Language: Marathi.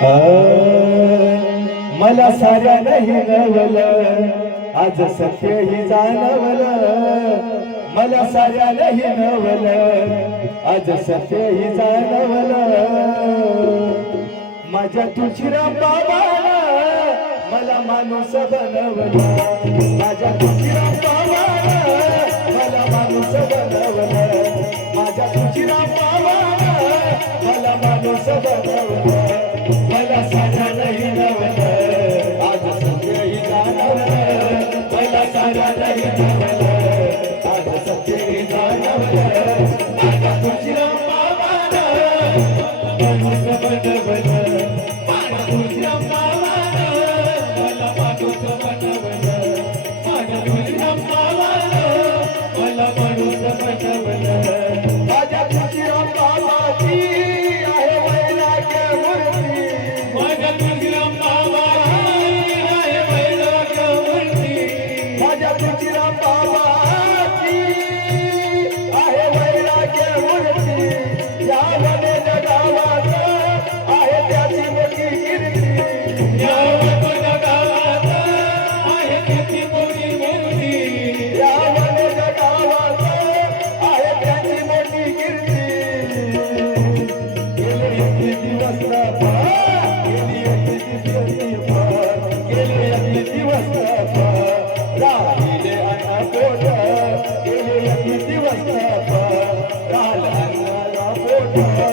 आ, मला साऱ्या नाही नवलं आज सत्य ही जाणवलं मला साऱ्या नाही नवलं आज सत्य ही जाणवलं माझ्या तुळशीराम बाबाला मला माणूस बनवलं माझ्या तुळशीराम बाबाला मला माणूस बनवलं माझ्या तुळशीराम बाबाला मला माणूस बनवलं मला साऱ्या नाही नवलं आज सत्य ही जाणवलं मला साऱ्या नाही नवलं आज सत्य ही जाणवलं माझ्या तुळशीराम बाबाला माणूस बनवलं माझ्या तुळशीराम बाबाला मला माणूस बनवलं माझ्या तुळशीराम बाबाला मला माणूस बनवलं माझ्या तुळशीराम बाबाची आहे वैराग्य मूर्ती माझ्या तुळशीराम बाबाची आहे वैराग्य मूर्ती माझ्या तुळशीराम बाबाची आहे वैराग्य मूर्ती या वने जगावात आहे त्याची मोठी कीर्ती या वने जगावात आहे त्याची मोठी कीर्ती या वने जगावात आहे त्याची मोठी कीर्ती गेले किती दिवस गेली किती दिवस राहिले अनपोट गेले किती दिवस राहिले अनपोट